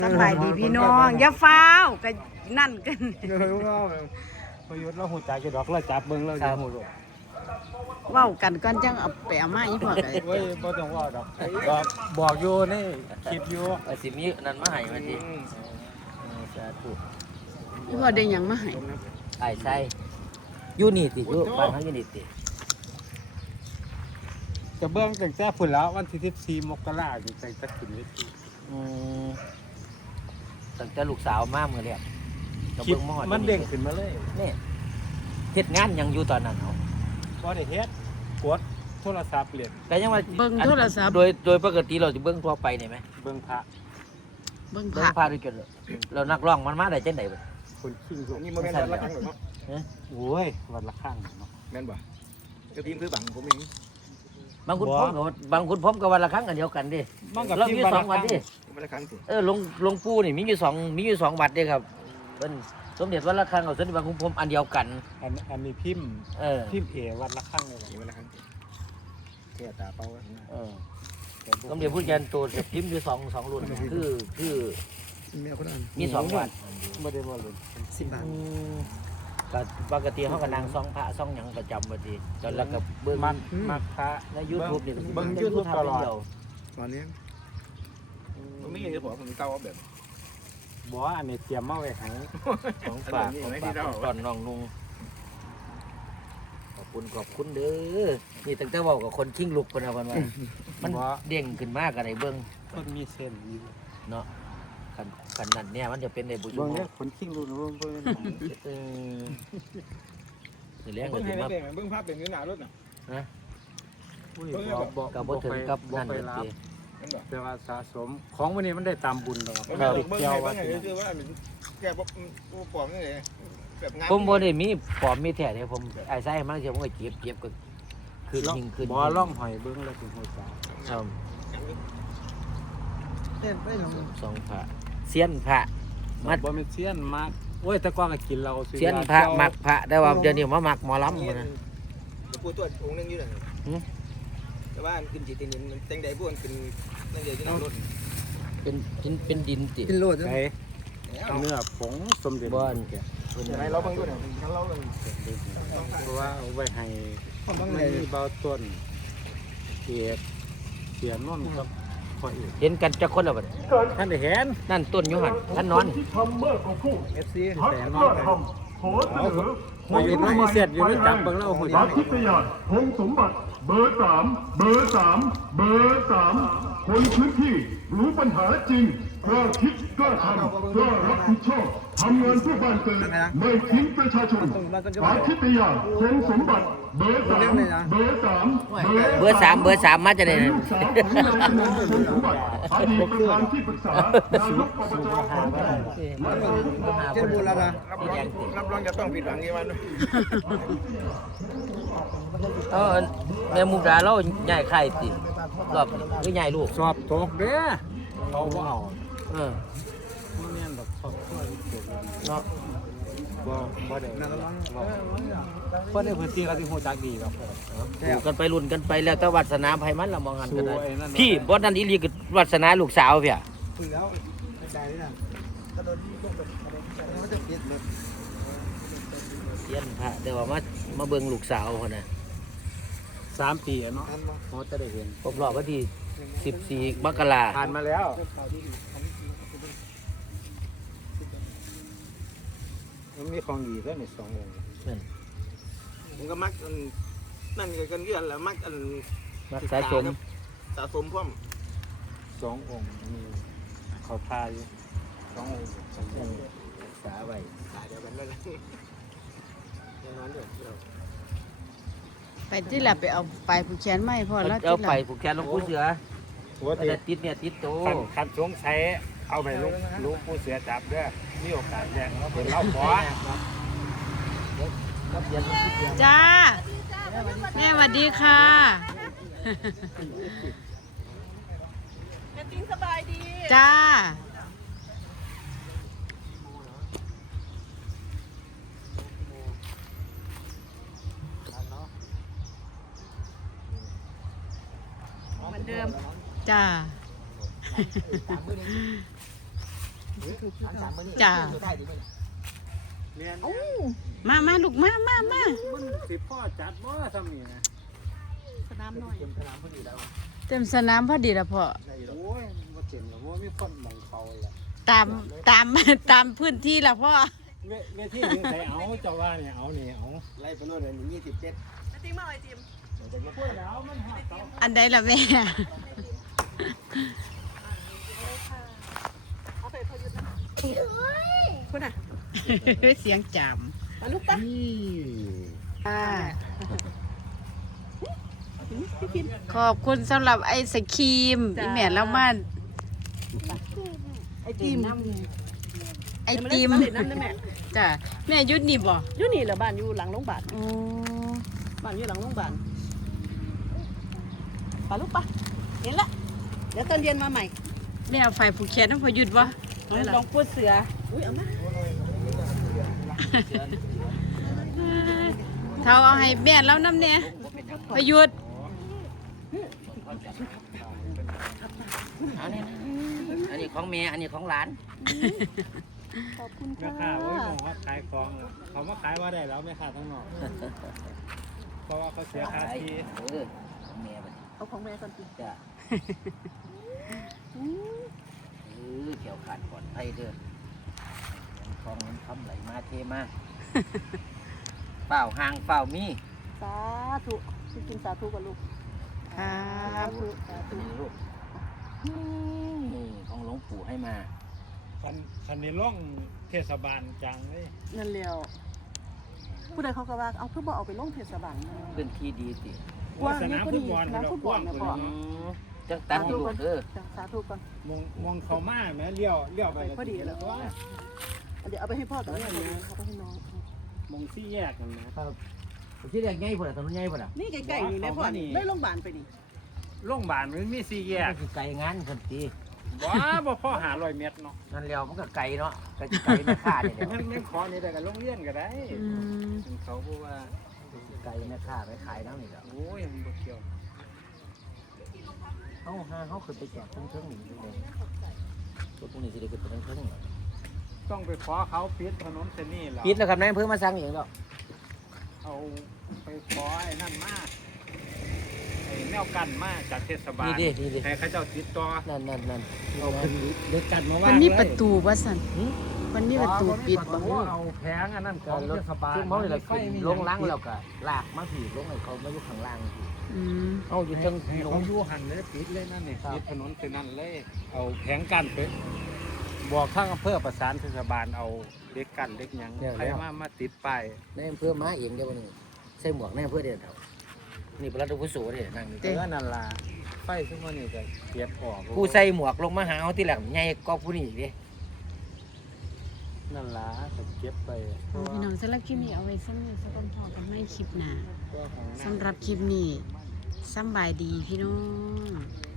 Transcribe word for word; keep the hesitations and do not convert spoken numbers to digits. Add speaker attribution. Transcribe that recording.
Speaker 1: สบายดีพี่น้องอย่าฟ้าวก็นั่นกัน
Speaker 2: เออว่าประยุทธ์เราหูจักจะดอกเราจับเบิ่งเราจะหูลูก
Speaker 1: เว้ากันก่อนจังเอาไปเอามาอีพวกไอ้
Speaker 2: เว้ยบ่ต้องว่าดอกบอกบอกอยู่นี่คิดอยู่
Speaker 3: ไอ้สิมีนั่นมาให้มาสิสาธุ
Speaker 1: อีพวกได้หยังมาให้
Speaker 3: ไอ้ใส่อยู่นี่ติอยู่บ้านเฮาอยู่นี่ติ
Speaker 2: จะเบิ่งตั้งแต่ฝุ่นแล้ววันที่สิบสี่มกราคมตั้งแต่ขึ้นเวที
Speaker 3: อืมตั้งแต่ลูกสาวมามื้อแรกก็
Speaker 2: คลิป
Speaker 3: เบิ่งมาฮอด
Speaker 2: มันเด้งขึ้นมาเลย
Speaker 3: นี่เฮ็ดงานหยังอยู่ตอนนั้นเนาะ
Speaker 2: บ่ได้เฮ็ดกดโทรศัพท์เล่น
Speaker 3: แต่ยังว่า
Speaker 1: เบิ่งโทรศัพท์
Speaker 3: โดยโดยปกติเราสิเบิ่งทั่วไปนี่ไหม
Speaker 2: เบิ่งพระ
Speaker 1: เบิ่ง
Speaker 3: เบิ่ง
Speaker 1: ผัก
Speaker 3: พาด้วยกันเรานักร้องมันมาได้จังได๋บ่
Speaker 2: คนขิงลูก
Speaker 4: นี่มันแม่นวันละครั้งหรอเนาะ
Speaker 2: โอ้ยวันละครั้งเนาะ
Speaker 4: แม่นบ่เจ้าทีมคือบังผมเอง
Speaker 3: บางคุณพร้อมกับบางคุณพร้อมกับวันละครั้งอันเดียวกันดิ
Speaker 2: มันกับ
Speaker 3: เรา
Speaker 2: ที่
Speaker 3: มี
Speaker 2: วัน
Speaker 3: สอ
Speaker 2: ละ
Speaker 3: ง
Speaker 2: ค
Speaker 3: วั
Speaker 2: รั้
Speaker 3: น
Speaker 2: ง
Speaker 3: ดิ
Speaker 4: วันละครั้งสิ
Speaker 3: เออหลวงหลวงปู่นี่มีอยู่สองมีอยู่สองวัดเด้ครับเป็นสมเด็จวัดระฆังกับสมเด็จบางขุนพรหมอันเดียวกัน
Speaker 2: อันอันนี้พิมพ์
Speaker 3: เออ
Speaker 2: พิมพ์เอวันละครั้งเลย
Speaker 4: นี่วันละครั้งแค่ตาเป้าแล้วนะ
Speaker 3: เออสมเด็จพุทธยานโตจะพิมพ์อยู่สองสองรุ่นคือคือ
Speaker 4: แม่คนนั้น
Speaker 3: มีสองวัด
Speaker 2: บ่ได้บ่เลย
Speaker 4: สิบบาท
Speaker 3: อืมก็ปกติเขาก็นางซองพระซองหยังประจำบัดนี้ตอนแล้วก็เบิ่ง
Speaker 2: มักมักพระ
Speaker 3: ใน YouTube นี่
Speaker 2: เบิ่ง YouTube ตลอด
Speaker 4: ตอนนี้มันไม่เห็นผมผมเก้าแบบ
Speaker 2: บ่อันนี้เตรียมมาไว้ให้
Speaker 3: ของฝากของฝากของตอนน้องนุ่งขอบคุณขอบคุณเด้อนี่ตั้งแต่เว้ากับคนชิงลุกเพิ่นน่ะเพิ่นว่ามันเด้งขึ้นมาก็ได้เบิ่ง
Speaker 2: คนมีเส้นอยู่
Speaker 3: เนาะขันขันนั่นเนี่ยมันจะเป็นในบุญ
Speaker 2: เบิ่งเนี่ยคนขิงลูกเบิ่งเบิ่ง
Speaker 3: เออนี่เลี้ยง
Speaker 4: เบิ้
Speaker 3: ก็
Speaker 4: ง
Speaker 3: สิ
Speaker 4: ให้
Speaker 3: มา
Speaker 4: ได้เบิ้งภาพเป็นเนื้อหนารถน่ะ
Speaker 2: อุ้ยบ่บ่
Speaker 3: กับบ่ถึงกับนั่น
Speaker 2: บ่
Speaker 3: เลย
Speaker 2: รับ
Speaker 3: สิ
Speaker 4: นั่นบ่
Speaker 2: แต่ว่าสะสมของวันนี้มันได้ตามบุญดอก
Speaker 4: เบิ้ง
Speaker 2: เด็ก
Speaker 4: เบิ้ง
Speaker 2: เกี่ยว
Speaker 4: ให้
Speaker 2: ว่า
Speaker 4: เบิ้งให้คือว่าแกบอกตัวปลอมนี่เลยแบบงาม
Speaker 3: ผมบ่ได้มีปลอมมีแท้เด้ผมไอ้ไส้มันเสียผมก็เก็บเก็บก็คือยิงขึ้น
Speaker 2: บ่ล่องหอยเบิ่งแล้วถึงหัวใจ
Speaker 3: ครับ
Speaker 4: เต้นไปลง
Speaker 3: สองพระเสี้ยนพระ
Speaker 2: มันบ่แม่นเสี้ยนมากโอ้ยแต่ก่อนก็กินเราซื้อ
Speaker 3: เสี้ยนพระมักพระแต่ว่าเดี๋ยวนี้มามักหมอลำพุ่นน่ะ
Speaker 4: ปูตัวองค์นึงอยู่น่ะแต่ว่าขึ้นจิตตินินแต่งใดพวกขึ้นนั่นเดียวที่นั่งรถ
Speaker 3: เป็นเป็นเป็นดินติ
Speaker 4: ขึ้นรถ
Speaker 2: ไก่เนื้อผงสมเด็จ
Speaker 3: บ่อน
Speaker 4: เห็นไหมเราเบิ่งด้วยเนี่ยเราเบิ่ง
Speaker 2: เพราะว่าเอาไว้ให้
Speaker 4: เบิ่ง
Speaker 2: มัน
Speaker 4: เลย
Speaker 2: มีเบาต้นเกียรติเสียนนท์ครับพ่อเอก
Speaker 3: เห็นกันจักคนแล้วบัด
Speaker 2: ท่านได้เห็น
Speaker 3: นั่นต้นอยู่หั่นท่านนอน
Speaker 2: เอฟซีแต่นอนกันเอาพ่อเอกเรามีเสียดอยู่ในจับเบิ่งแล้วหัวใจ
Speaker 5: อาทิตยาพงสมบัติ เบอร์สามเบอร์สามเบอร์สามคนพื้นที่รู้ปัญหาจริงกล้าคิดกล้าทำกล้ารับผิดชอบทำงานเพื่อบ้านเกิดไม่ทิ้งประชาชนอาทิตยาพงสมบัติ เบอร์สามเบอร์สามเบอร์
Speaker 3: เบอร์สามเบอร์สามมาจะได้
Speaker 5: ลูกสาวของนายชนนพงสมบัติอดีตประธานที่ปรึกษานายกปปจของไทย
Speaker 4: เจ้าบุญแล้วนะรับรองจะต้องผิดหวังกี่วัน
Speaker 3: เออแม่มุกดาเราใหญ่ไข่ติรอบนี้หรือใหญ่ลูก
Speaker 2: สอบตกเด้อเขาบ่เอา
Speaker 3: เออ
Speaker 2: บ่แม่นดอกสอบตัวอีกตัว
Speaker 3: เนาะ
Speaker 2: บ่บ่ได้บ่บ่ได้พื้นที่เขาสิฮู้จักดีดอก
Speaker 3: ดูกันไปรุ่นกันไปแล้วแต่วัสนาไผมันละมองหันกันได้
Speaker 2: สู้ไอ้นั่น
Speaker 3: พี่บ่นั่นอีหลีคือวัสนาลูกสาวเพี่ย
Speaker 4: ถึงแล้วได้นี่นะกระโดดลงแบบมันจะปิดเลย
Speaker 3: เสียนพระแต่ว่ามามาเบิ่งลูกสาวพุ่นน่ะ
Speaker 2: สามปีอะเนาะเขาจะได้เห็น
Speaker 3: ครบรอบวันที่สิบสี่มกรา
Speaker 2: ผ่านมาแล้วมันมีของดีแล้วในสององค์
Speaker 3: นั่น
Speaker 4: ผมก็มักนั่นกันเรื่องแหละมักอัน
Speaker 3: มักสะสม
Speaker 4: สะสมพร้อม
Speaker 2: สององค์มีเขาทาอยู่สององค์สององค์
Speaker 3: รักษาไว้
Speaker 4: สายเดียวกันนั่นแหละยังนอนอยู่เรา
Speaker 1: ไปที่ละไปเอาไปผู้แขนไม้พ่อแล้ว
Speaker 3: เอา
Speaker 1: ที่
Speaker 3: ไป
Speaker 1: ละ
Speaker 3: ผูกแขนหลวงปู่เสือ
Speaker 2: หัว
Speaker 3: แต่
Speaker 2: เด็
Speaker 3: ติดเนี่ยติดโต
Speaker 2: คันคันสงสัยเอาไปลูกลูกผู้เสียจับเด้อมีโอกาสแย่งเราเป็นเล่าขอ
Speaker 3: ครับเรียนหลวงปู่เสือ
Speaker 1: จ้าแม่สวัสดีค่ะ
Speaker 6: แม่ติ้งสบายดี
Speaker 1: จ้าเหมือนเดิมจ้าจ้า
Speaker 4: ได้ดีมั้ย
Speaker 2: เรียน
Speaker 1: มามาลูกมามามา
Speaker 2: มันสิพ่อจัดบ่ซ้ำนี่นะ
Speaker 6: สนามหน่อย
Speaker 4: เต็มสนามพอดีแล้ว
Speaker 1: เต็มสนามพอดีละพ่อ
Speaker 2: โอ้ยบ่เต็มหรอกว่ามีคนมองเขาแหละ
Speaker 1: ตามตามตามพื้นที่ละพ่อ
Speaker 2: เวเวทีถึงใส่เอาเจ้าว่าเนี่ยเอานี่เอา
Speaker 4: ไล่ไปโน่นเลยยี่สิบเจ็ด
Speaker 6: แม่ติ้งมาเอาไอติม
Speaker 2: พูดแล้วมันหาเตา
Speaker 1: อันใดล่ะแม่
Speaker 6: เอาไปพอยุดนะคุณอ่ะ
Speaker 1: เสียงจาม
Speaker 6: มาลูกปะ
Speaker 1: อ่า
Speaker 6: พี่คิม
Speaker 1: ขอบคุณสำหรับไอศครีม
Speaker 6: จ้า
Speaker 1: อีแม่แล้วมา
Speaker 6: ไอติม
Speaker 1: ไอติม
Speaker 6: มาเล่นน้ำได้แม่
Speaker 1: จ้ะแม่ยุดนี่บ่
Speaker 6: อยู่นี่เหรอบ้านอยู่หลังโรงพยาบาล
Speaker 1: โอ้
Speaker 6: บ้านอยู่หลังโรงพยาบาลไปลูกปะเห็นละเดี๋ยวตอนเย็นมาใหม่
Speaker 1: แม่เอาไฟผูกแขนน้องพอยุดบ่
Speaker 6: ลองพูดเสืออุ้ยเอามา
Speaker 1: เท่าเอาให้แม่แล้วน้ำเนี่ยพอยุด
Speaker 3: เอาเนี่ยนะอันนี้ของเมียอันนี้ของหลาน
Speaker 6: ขอบคุณ
Speaker 2: แม่
Speaker 6: ค่ะ
Speaker 2: ค้าไว้มองว่าขายของอะเขามาขายว่าได้แล้วแม่ค้าทั้งนอกเพราะว่าเขาเสียค่าที่
Speaker 3: เออของเมียมัน
Speaker 6: เอาของแม่ก่อนสิ
Speaker 3: จ้ะเออเกี่ยวขาดก่อนไทยเด้อเงินทองเงินคำไหลมาเทมาเปล่าห่างเปล่ามี
Speaker 6: สาธุพี่กินสาธุกับลูก
Speaker 1: ครับ
Speaker 6: สาธุสา
Speaker 3: เป็
Speaker 6: ธุ
Speaker 3: นลูกนี่ของหลวงปู่ให้มา
Speaker 2: คันคันในร่องเทศบาลจังเลย
Speaker 6: นั่นเร็วผู้ใดเขาก็ว่าเอาคือบ่เอาไปลงเทศบาล
Speaker 3: พื้นที่ดีสิ
Speaker 6: กว้าง
Speaker 2: ส
Speaker 6: นี่
Speaker 2: นาม
Speaker 6: ก็
Speaker 2: ฟุ
Speaker 6: ดี
Speaker 2: ตบอล
Speaker 6: สนาม
Speaker 2: เรา
Speaker 6: ฟุต
Speaker 2: ก
Speaker 6: บอ
Speaker 2: ว้า
Speaker 6: ล
Speaker 2: ง
Speaker 6: เนี่ย
Speaker 2: ก
Speaker 6: พ่อ
Speaker 2: ว่า
Speaker 3: อื
Speaker 2: นี้
Speaker 3: มจังตัดให้ลูกเด้อ
Speaker 6: จ้ะสาธุก่อน
Speaker 2: มองมองเขามาแม่เลี้ยวเลี้ยวไป
Speaker 6: ไปพอดีแล้ว
Speaker 2: ว่า
Speaker 6: เดี๋ยวเอาไปให้พ่อกับแม่ดูเขาไปให้น้อง
Speaker 2: มองซี่แยกกันนะครับ
Speaker 3: ผมคิดอย่างไงพุ่นน่ะถนนใหญ่พุ่นน่ะ
Speaker 6: นี่ไกลๆนี่แม่พ่อนี่ได้โรงพยาบาลไปนี่
Speaker 2: โรงพยาบาลมันมีซี่แยก
Speaker 3: มันคือไกลงานคนตี
Speaker 2: ว้าบ่พ่อหาร้อยเมตรเนาะ
Speaker 3: นั่นแล้วมันก็ไกลเนาะก็สิไกลแม่ค้าเนี่ยเดี๋ยว
Speaker 2: นั่นไม่ขอนี่แต่กับโรงเรียนก็ได้
Speaker 1: อืม
Speaker 2: ถึงเขาบอกว่า
Speaker 3: ไกลแม่ค้าไปขายน้ำนี่แหละ
Speaker 2: โอ้ยมันบ่เกี่ยว
Speaker 3: เฮาหาเฮาขึ้นไปแจกทั้งเทิงนี่เลยตัวพวกนี้สิได้ขึ้นไปทั้งเทิง
Speaker 2: ต้องไปขอเขาปิดถนนเส้นนี้แล้ว
Speaker 3: ปิดแล้วครับนายอำเภอมาสั่งเองแล้ว
Speaker 2: เอาไปขอไอ้นั่นมาไอ้แนวกันมาจากเทศบาล
Speaker 3: นี่ดินี่ดิ
Speaker 2: ให้เขาเจ้าติดต่อ
Speaker 3: นั่นนั่นนั่น
Speaker 2: เอาขึ้นเด็กกันมาว่า
Speaker 1: มัน
Speaker 2: ง
Speaker 1: มี
Speaker 2: เลย
Speaker 1: ประตูบ่สั่นมันมีประตูปิดบ่
Speaker 2: เอาแผงอันนั้นข
Speaker 3: ก็
Speaker 2: อง
Speaker 3: รถ
Speaker 2: เทศบาล
Speaker 3: ซึ่งเขาเลย
Speaker 2: ไฟ
Speaker 3: ขึ้น
Speaker 2: มี
Speaker 3: ลงล้างแล้วก็ลากมาผีลงให้เขามาอยู่ข้างล่างผี
Speaker 1: อืม
Speaker 3: เอาอยู่
Speaker 2: ให้
Speaker 3: เทิง
Speaker 2: ให้
Speaker 3: ล
Speaker 2: เขา
Speaker 3: ง
Speaker 2: อยู่หันเลยปิดเลยนั่นนี่
Speaker 3: ครับ
Speaker 2: ปิดถนนเส้นนั้นเลย เอาแผงกั้นไปบอกทางอำเภอประสานเทศบาลเอาเด็กกั้นเด็กหยังใครมามาติดป้าย
Speaker 3: นายอำเภอมาเองเดี๋ยววันนี้ใส่หมวกนายอำเภอเดียวเดียวนี่ประหลัดอาวุโสเด้นั่งอยู่
Speaker 2: เออนั่นล่ะไฟซึ่งวันนี้ก็เก็บออก
Speaker 3: ผู้ใส่หมวกลงมาหาเอาที่หลังใหญ่ก็ผู้นี้ดิ
Speaker 2: นั่นล่ะก็เก็บไป
Speaker 1: เอาพี่น้องสำหรับคลิปนี้เอาไว้ซ้ำนี้สักวันพอกันไม่คลิปหน้าสำหรับคลิปนี้สำบายดีพี่น้อง